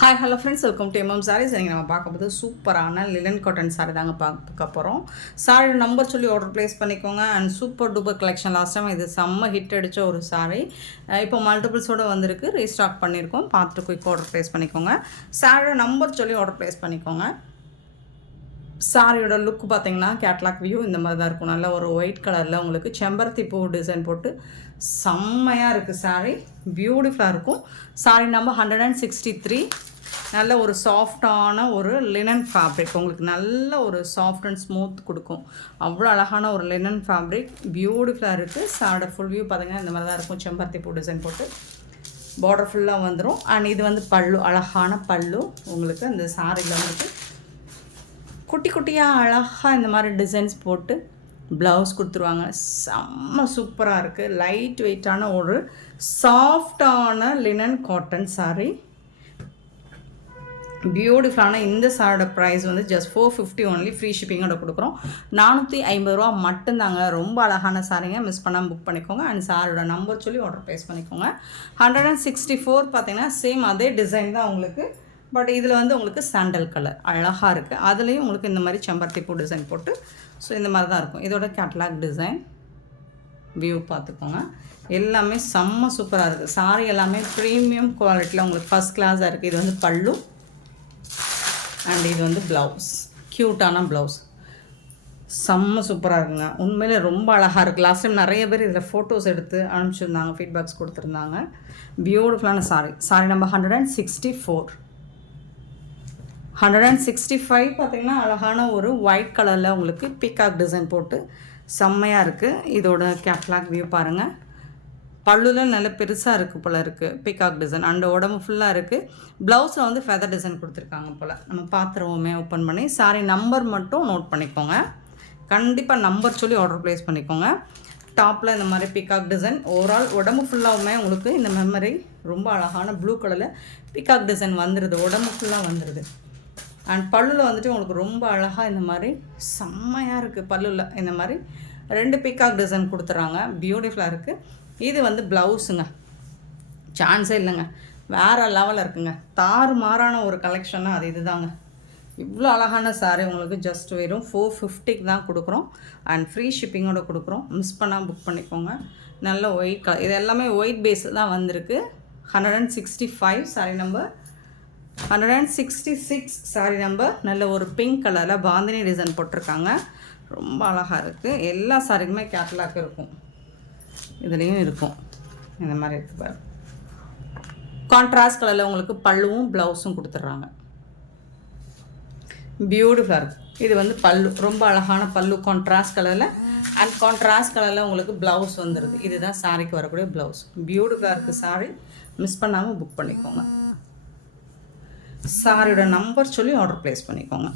Hi hello friends, welcome to MM sarees. இன்றைக்கி நம்ம பார்க்கும்போது சூப்பரான லினன் காட்டன் சாரீ தாங்க பார்க்க போகிறோம். சாரீ நம்பர் சொல்லி ஆர்டர் ப்ளேஸ் பண்ணிக்கோங்க. And super duper collection. Last time இது செம்ம ஹிட் அடித்த ஒரு சாரீ. இப்போ மல்டிபிள்ஸோடு வந்திருக்கு, ரீஸ்டாக் பண்ணியிருக்கோம். பார்த்துட்டு குயிக் ஆர்டர் ப்ளேஸ் பண்ணிக்கோங்க. சாரீ நம்பர் சொல்லி ஆர்டர் ப்ளேஸ் பண்ணிக்கோங்க. சாரியோட லுக் பார்த்தீங்கன்னா கேட்லாக் வியூ இந்த மாதிரி தான் இருக்கும். நல்ல ஒரு ஒயிட் கலரில் உங்களுக்கு செம்பருத்தி பூ டிசைன் போட்டு செம்மையாக இருக்குது. சாரீ பியூட்டிஃபுல்லாக இருக்கும். சாரீ நம்பர் 163. நல்ல ஒரு சாஃப்டான ஒரு லினன் ஃபேப்ரிக், உங்களுக்கு நல்ல ஒரு சாஃப்ட் அண்ட் ஸ்மூத் கொடுக்கும். அவ்வளோ அழகான ஒரு லினன் ஃபேப்ரிக் பியூட்டிஃபுல்லாக இருக்குது. சாரோட ஃபுல் வியூ பார்த்தீங்கன்னா இந்த மாதிரி தான் இருக்கும். செம்பருத்தி பூ டிசைன் போட்டு பார்டர் ஃபுல்லாக வந்துடும். அண்ட் இது வந்து பல்லு, அழகான பல்லு உங்களுக்கு அந்த சாரியில் வந்துட்டு குட்டி குட்டியாக அழகாக இந்த மாதிரி டிசைன்ஸ் போட்டு ப்ளவுஸ் கொடுத்துருவாங்க. செம்ம சூப்பராக இருக்குது. லைட் வெயிட்டான ஒரு சாஃப்டான லினன் காட்டன் சாரீ. பியூட்டிஃபுல்லான இந்த சாரோட ப்ரைஸ் வந்து ஜஸ்ட் 450 ஒன்லி. ஃப்ரீ ஷிப்பிங்கோட கொடுக்குறோம். 450 ரூபா மட்டும்தாங்க. ரொம்ப அழகான சாரீங்க, மிஸ் பண்ணாமல் புக் பண்ணிக்கோங்க. அண்ட் சாரோட நம்பர் சொல்லி ஆர்டர் ப்ளேஸ் பண்ணிக்கோங்க. 164 பார்த்தீங்கன்னா சேம் அதே டிசைன் தான் உங்களுக்கு. பட் இதில் வந்து உங்களுக்கு சாண்டல் கலர் அழகாக இருக்குது. அதுலேயும் உங்களுக்கு இந்த மாதிரி செம்பருத்தி பூ டிசைன் போட்டு ஸோ இந்த மாதிரி தான் இருக்கும். இதோட கேட்லாக் டிசைன் வியூ பார்த்துக்கோங்க. எல்லாமே செம்ம சூப்பராக இருக்குது. சாரி எல்லாமே ப்ரீமியம் குவாலிட்டியில் உங்களுக்கு ஃபஸ்ட் கிளாஸாக இருக்குது. இது வந்து பல்லு அண்ட் இது வந்து ப்ளவுஸ், க்யூட்டான ப்ளவுஸ். செம்ம சூப்பராக இருக்குங்க. உண்மையிலே ரொம்ப அழகாக இருக்குது. லாஸ்ட் டைம் நிறைய பேர் இதில் ஃபோட்டோஸ் எடுத்து அனுப்பிச்சிருந்தாங்க, ஃபீட்பேக்ஸ் கொடுத்துருந்தாங்க. பியூட்டிஃபுல்லான சாரி நம்பர் 164. 165 பார்த்திங்கன்னா அழகான ஒரு ஒயிட் கலரில் உங்களுக்கு பீகாக் டிசைன் போட்டு செம்மையாக இருக்குது. இதோட கேட்லாக் வியூ பாருங்கள். பல்லுல நல்ல பெருசாக இருக்குது போல் இருக்குது பீகாக் டிசைன். அண்ட் உடம்பு ஃபுல்லாக இருக்குது. ப்ளவுஸில் வந்து ஃபெதர் டிசைன் கொடுத்துருக்காங்க போல். நம்ம பார்த்துருவோமே ஓப்பன் பண்ணி. சாரி நம்பர் மட்டும் நோட் பண்ணிக்கோங்க. கண்டிப்பாக நம்பர் சொல்லி ஆர்டர் ப்ளேஸ் பண்ணிக்கோங்க. டாப்பில் இந்த மாதிரி பீகாக் டிசைன், ஓவரால் உடம்பு ஃபுல்லாகவுமே உங்களுக்கு இந்த மெமரி ரொம்ப அழகான ப்ளூ கலரில் பீகாக் டிசைன் வந்துடுது, உடம்பு ஃபுல்லாக வந்துடுது. அண்ட் பல்லில் வந்துட்டு உங்களுக்கு ரொம்ப அழகாக இந்த மாதிரி செம்மையாக இருக்குது. பல்லில் இந்த மாதிரி 2 பீகாக் டிசைன் கொடுத்துட்றாங்க. பியூட்டிஃபுல்லாக இருக்குது. இது வந்து ப்ளவுஸுங்க, சான்ஸே இல்லைங்க, வேறு லெவலில் இருக்குங்க. தாறுமாறான ஒரு கலெக்ஷனாக அது இதுதாங்க. இவ்வளோ அழகான சாரீ உங்களுக்கு ஜஸ்ட் வெறும் 450க்கு தான் கொடுக்குறோம். அண்ட் ஃப்ரீ ஷிப்பிங்கோடு கொடுக்குறோம். மிஸ் பண்ணால் புக் பண்ணிக்கோங்க. நல்ல ஒயிட் கலர், இது எல்லாமே ஒயிட் பேஸ் தான் வந்திருக்கு. 165 சாரீ நம்பர். 166 சாரீ நம்பர். நல்ல ஒரு பிங்க் கலரில் பாந்தினி டிசைன் போட்டிருக்காங்க. ரொம்ப அழகாக இருக்குது. எல்லா சாரிக்குமே கேட்லாக் இருக்கும், இதுலேயும் இருக்கும். இந்த மாதிரி இருக்குது பாரு. கான்ட்ராஸ்ட் கலரில் உங்களுக்கு பல்லுவும் ப்ளவுஸும் கொடுத்துட்றாங்க. பியூட்டிஃபுல்லாக இருக்குது. இது வந்து பல்லு, ரொம்ப அழகான பல்லு கான்ட்ராஸ்ட் கலரில். அண்ட் கான்ட்ராஸ்ட் கலரில் உங்களுக்கு ப்ளவுஸ் வந்துடுது. இதுதான் சாரிக்கு வரக்கூடிய ப்ளவுஸ். பியூட்டிஃபுல்லாக இருக்குது சாரி. மிஸ் பண்ணாமல் புக் பண்ணிக்கோங்க. சாரியோட நம்பர் சொல்லி ஆர்டர் ப்ளேஸ் பண்ணிக்கோங்க.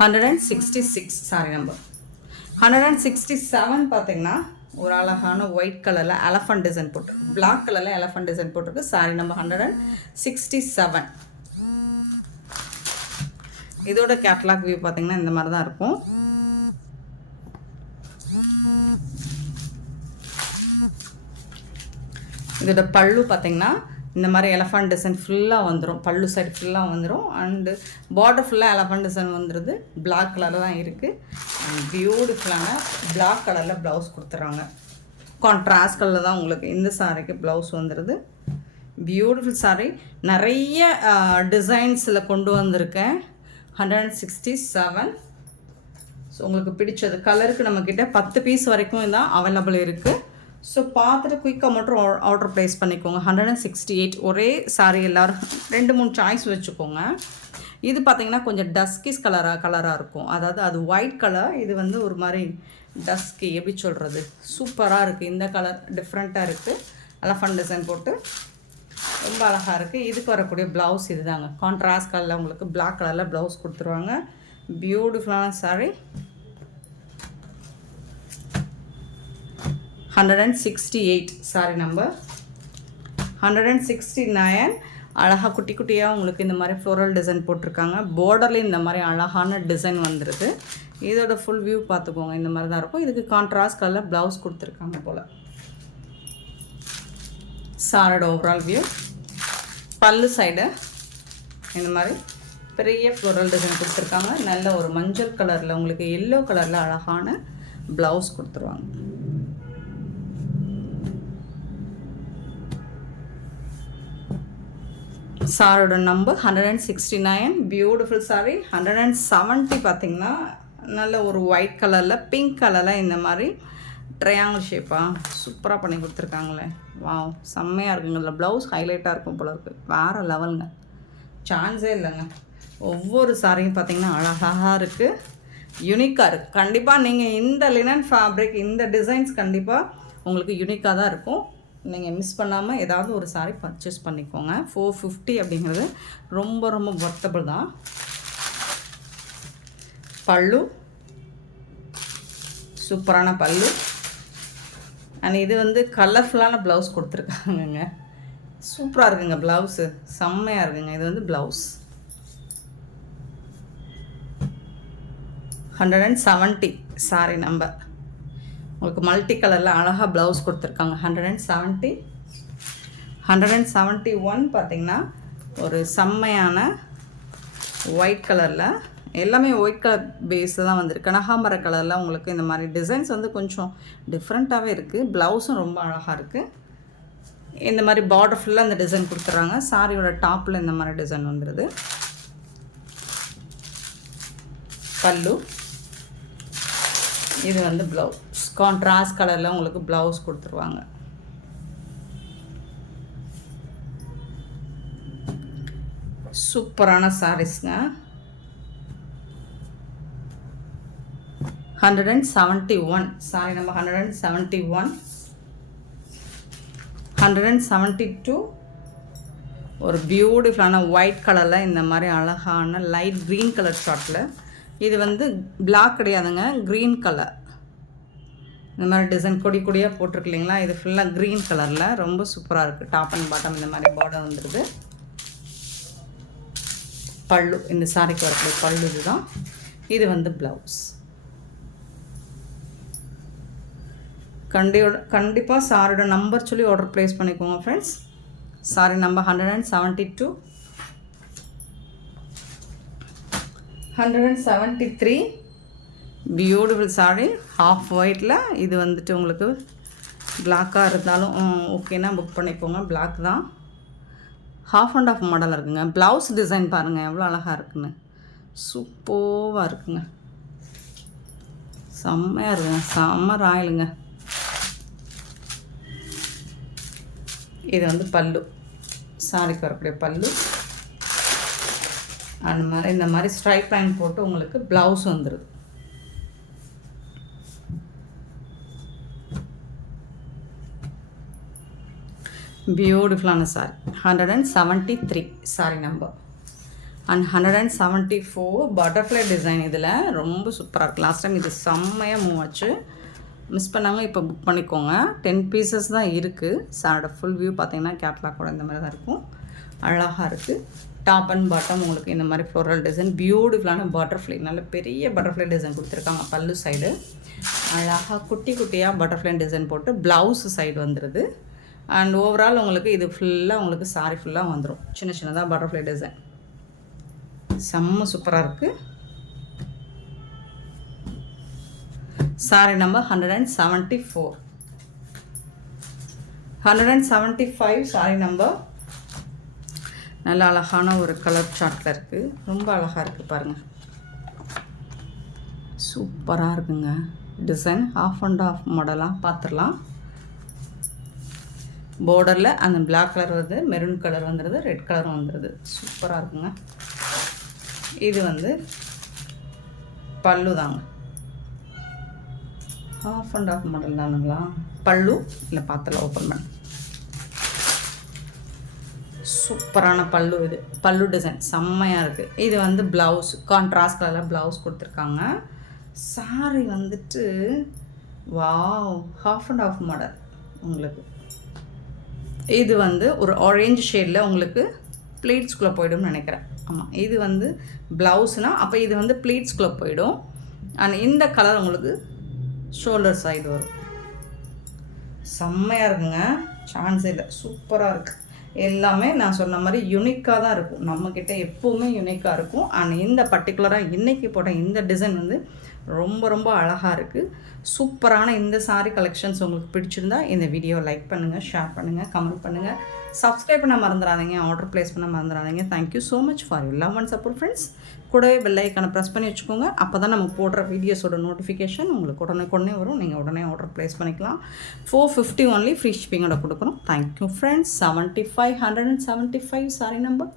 166 சாரி நம்பர். 167 பார்த்தீங்கன்னா ஒரு அழகான ஒயிட் கலரில் எலஃபண்ட் டிசைன் போட்டிருக்கு, பிளாக் கலரில் எலஃபண்ட் டிசைன் போட்டிருக்கு. Sorry number 167. இதோட கேட்லாக் வியூ பார்த்தீங்கன்னா இந்த மாதிரி தான் இருக்கும். இதோட பல்லு பார்த்தீங்கன்னா இந்த மாதிரி எலஃபண்ட் டிசைன் ஃபுல்லாக வந்துடும். பல்லு சைடு ஃபுல்லாக வந்துடும். அண்டு பார்டர் ஃபுல்லாக எலஃபண்ட் டிசைன் வந்துடுது. பிளாக் கலரில் தான் இருக்குது. பியூட்டிஃபுல்லான பிளாக் கலரில் ப்ளவுஸ் கொடுத்துட்றாங்க. கான்ட்ராஸ்ட் கலரில் தான் உங்களுக்கு இந்த சாரிக்கு ப்ளவுஸ் வந்துடுது. Beautiful sorry. நிறைய டிசைன்ஸில் கொண்டு வந்திருக்கேன். 167. ஸோ உங்களுக்கு பிடிச்சது கலருக்கு நம்மக்கிட்ட 10 பீஸ் வரைக்கும் தான் அவைலபிள் இருக்குது. ஸோ பார்த்துட்டு குயிக்காக மட்டும் ஆர்டர் ப்ளேஸ் பண்ணிக்கோங்க. 168 ஒரே சாரி. எல்லோரும் 2-3 சாய்ஸ் வச்சுக்கோங்க. இது பார்த்திங்கன்னா கொஞ்சம் டஸ்கிஸ் கலராக இருக்கும். அதாவது அது ஒயிட் கலர், இது வந்து ஒரு மாதிரி டஸ்கி, எப்படி சொல்கிறது, சூப்பராக இருக்குது. இந்த கலர் டிஃப்ரெண்ட்டாக இருக்குது. எலஃபண்ட் டிசைன் போட்டு ரொம்ப அழகாக இருக்குது. இதுக்கு வரக்கூடிய ப்ளவுஸ் இது தாங்க. கான்ட்ராஸ்ட் கலரில் உங்களுக்கு பிளாக் கலரில் ப்ளவுஸ் கொடுத்துருவாங்க. பியூட்டிஃபுல்லான சாரி. 168 sorry number. 169 அழகாக குட்டி குட்டியாக உங்களுக்கு இந்த மாதிரி ஃப்ளோரல் டிசைன் போட்டிருக்காங்க. பார்டர்லேயும் இந்த மாதிரி அழகான டிசைன் வந்துடுது. இதோட ஃபுல் வியூ பார்த்துக்கோங்க. இந்த மாதிரி தான் இருக்கும். இதுக்கு கான்ட்ராஸ்ட் கலரில் ப்ளவுஸ் கொடுத்துருக்காங்க போல். சாரோட ஓவரால் வியூ. பல்லு சைடு இந்த மாதிரி பெரிய ஃப்ளோரல் டிசைன் கொடுத்துருக்காங்க. நல்ல ஒரு மஞ்சள் கலரில் உங்களுக்கு எல்லோ கலரில் அழகான ப்ளவுஸ் கொடுத்துருவாங்க. சாரியோட நம்பர் 169. Beautiful sorry. 170 பார்த்திங்கன்னா நல்ல ஒரு ஒயிட் கலரில் பிங்க் கலரில் இந்த மாதிரி ட்ரையாங்கிள் ஷேப்பாக சூப்பராக பண்ணி கொடுத்துருக்காங்களே. வாவ், செம்மையாக இருக்குங்க. இதில் ப்ளவுஸ் ஹைலைட்டாக இருக்கும் போல இருக்குது. வேறு லெவலுங்க, சான்ஸே இல்லைங்க. ஒவ்வொரு சாரியும் பார்த்திங்கன்னா அழகாக இருக்குது, யூனிக்காக இருக்குது. கண்டிப்பாக நீங்கள் இந்த லினன் ஃபேப்ரிக் இந்த டிசைன்ஸ் கண்டிப்பாக உங்களுக்கு யூனிக்காக தான் இருக்கும். நீங்கள் மிஸ் பண்ணாமல் ஏதாவது ஒரு சாரி பர்ச்சேஸ் பண்ணிக்கோங்க. 450 அப்படிங்கிறது ரொம்ப ரொம்ப ஒர்த்தபிள் தான். பல்லு சூப்பரான பல்லு. அண்ட் இது வந்து கலர்ஃபுல்லான ப்ளவுஸ் கொடுத்துருக்காங்கங்க. சூப்பராக இருக்குங்க, ப்ளவுஸு செம்மையாக இருக்குங்க. இது வந்து ப்ளவுஸ் 170 சாரி நம்பர். உங்களுக்கு மல்டி கலரில் அழகாக ப்ளவுஸ் கொடுத்துருக்காங்க. 170. 171 பார்த்திங்கன்னா ஒரு செம்மையான ஒயிட் கலரில், எல்லாமே ஒயிட் கலர் பேஸில் தான் வந்திருக்கு. கனகாம்பர கலரில் உங்களுக்கு இந்த மாதிரி டிசைன்ஸ் வந்து கொஞ்சம் டிஃப்ரெண்ட்டாகவே இருக்குது. ப்ளவுஸும் ரொம்ப அழகாக இருக்குது. இந்த மாதிரி பார்டர் ஃபுல்லாக இந்த டிசைன் கொடுத்துட்றாங்க. சாரியோட டாப்பில் இந்த மாதிரி டிசைன் வந்துடுது. பல்லு இது வந்து ப்ளவுஸ் கான்ட்ராஸ்ட் கலரில் உங்களுக்கு ப்ளவுஸ் கொடுத்துருவாங்க. சூப்பரான சாரீஸ்ங்க. 171 சாரி நம்ம 171. 172 ஒரு பியூட்டிஃபுல்லான ஒயிட் கலரில் இந்த மாதிரி அழகான லைட் க்ரீன் கலர் ஷார்ட்டில். இது வந்து பிளாக் கிடையாதுங்க, க்ரீன் கலர். இந்த மாதிரி டிசைன் கொடி கொடியாக போட்டிருக்கு இல்லைங்களா, இது ஃபுல்லாக க்ரீன் கலரில் ரொம்ப சூப்பராக இருக்குது. டாப் அண்ட் பாட்டம் இந்த மாதிரி பார்டர் வந்துடுது. பல்லு இந்த சாரிக்கு வரக்கூடிய பல்லு இதுதான். இது வந்து ப்ளவுஸ். கண்டிப்பாக சாரியோட நம்பர் சொல்லி ஆர்டர் ப்ளேஸ் பண்ணிக்கோங்க friends. Sorry number 172. 173 beautiful sorry half ஒயிட்டில். இது வந்துட்டு உங்களுக்கு பிளாக்காக இருந்தாலும் ஓகேனா புக் பண்ணிக்கோங்க. பிளாக் தான், ஹாஃப் அண்ட் ஆஃப் மாடல் இருக்குங்க. ப்ளவுஸ் டிசைன் பாருங்கள் எவ்வளோ அழகாக இருக்குன்னு, சூப்பராக இருக்குங்க, செம்மையாக இருக்குங்க, செம்ம ராயலுங்க. இது வந்து பல்லு, சாரிக்கு வரக்கூடிய பல்லு. அந்த மாதிரி இந்த மாதிரி ஸ்ட்ரைப் லைன் போட்டு உங்களுக்கு ப்ளவுஸ் வந்துடுது. பியூட்டிஃபுல்லான sorry. 173 sorry number. And 174 butterfly design. இதில் ரொம்ப சூப்பராக இருக்குது. லாஸ்ட் டைம் இது செம்மையாக மூவ் ஆச்சு, மிஸ் பண்ணாமல் இப்போ புக் பண்ணிக்கோங்க. 10 பீசஸ் தான் இருக்குது. சாரோட ஃபுல் வியூ பார்த்தீங்கன்னா கேட்லாக் கூட இந்த மாதிரி தான் இருக்கும். அழகாக இருக்குது. டாப் அண்ட் பாட்டம் உங்களுக்கு இந்த மாதிரி ஃப்ளோரல் டிசைன், பியூட்டிஃபுல்லான பட்டர்ஃப்ளை, நல்ல பெரிய பட்டர்ஃப்ளை டிசைன் கொடுத்துருக்காங்க. பல்லு சைடு அழகாக குட்டி குட்டியாக பட்டர்ஃப்ளை டிசைன் போட்டு ப்ளவுஸ் சைடு வந்துடுது. அண்ட் ஓவரால் உங்களுக்கு இது ஃபுல்லாக உங்களுக்கு சாரி ஃபுல்லாக வந்துடும். சின்ன சின்னதாக பட்டர்ஃப்ளை டிசைன் செம்ம சூப்பராக இருக்குது. Sorry number 174. 175 sorry number. நல்ல அழகான ஒரு கலர் சார்ட்டில் இருக்குது, ரொம்ப அழகாக இருக்குது பாருங்கள், சூப்பராக இருக்குங்க டிசைன். ஆஃப் அண்ட் ஆஃப் மாடலாக பார்த்துடலாம். பார்டரில் அந்த பிளாக் கலர் வருது, மெரூன் கலர் வந்துடுது, ரெட் கலரும் வந்துடுது, சூப்பராக இருக்குங்க. இது வந்து பல்லு தாங்க, ஆஃப் அண்ட் ஆஃப் மாடல் தானுங்களா பல்லு. இல்லை பார்த்துலாம், ஓப்பன் பண்ண. சூப்பரான பல்லு. இது பல்லு டிசைன் செம்மையாக இருக்குது. இது வந்து ப்ளவுஸ் கான்ட்ராஸ்ட் கலரில் ப்ளவுஸ் கொடுத்துருக்காங்க. சாரி வந்துட்டு wow, half and half model உங்களுக்கு. இது வந்து ஒரு ஆரஞ்சு ஷேடில் உங்களுக்கு ப்ளீட்ஸ்குள்ளே போய்டும்னு நினைக்கிறேன். ஆமாம், இது வந்து ப்ளவுஸ்னால் அப்போ இது வந்து ப்ளீட்ஸ்குள்ளே போயிடும். அண்ட் இந்த கலர் உங்களுக்கு ஷோல்டர் சைடு வரும். செம்மையாக இருக்குங்க, சான்ஸே இல்லை, சூப்பராக இருக்குது. எல்லாமே நான் சொன்ன மாதிரி யூனிக்காக தான் இருக்கும். நம்மக்கிட்ட எப்போவுமே யூனிக்காக இருக்கும். அண்ட் இந்த பர்டிகுலராக இன்றைக்கி போட்ட இந்த டிசைன் வந்து ரொம்ப ரொம்ப அழகாக இருக்குது. சூப்பரான இந்த சாரீ கலெக்ஷன்ஸ் உங்களுக்கு பிடிச்சிருந்தா இந்த வீடியோவை லைக் பண்ணுங்கள், ஷேர் பண்ணுங்கள், கமெண்ட் பண்ணுங்கள், சப்ஸ்கிரைப் பண்ண மறந்துடாதீங்க, ஆர்டர் ப்ளேஸ் பண்ண மறந்துடாதீங்க. Thank you so much for you love and support friends. கூடவே பெல் ஐக்கானை ப்ரெஸ் பண்ணி வச்சுக்கோங்க. அப்போ தான் நம்ம போடுற வீடியோஸோட நோட்டிஃபிகேஷன் உங்களுக்கு உடனே வரும். நீங்கள் உடனே ஆர்டர் ப்ளேஸ் பண்ணிக்கலாம். 450 ஒன்லி ஃப்ரீ ஷிப்பிங்கோட கொடுக்குறோம். Thank you friends. 75 175 sorry number.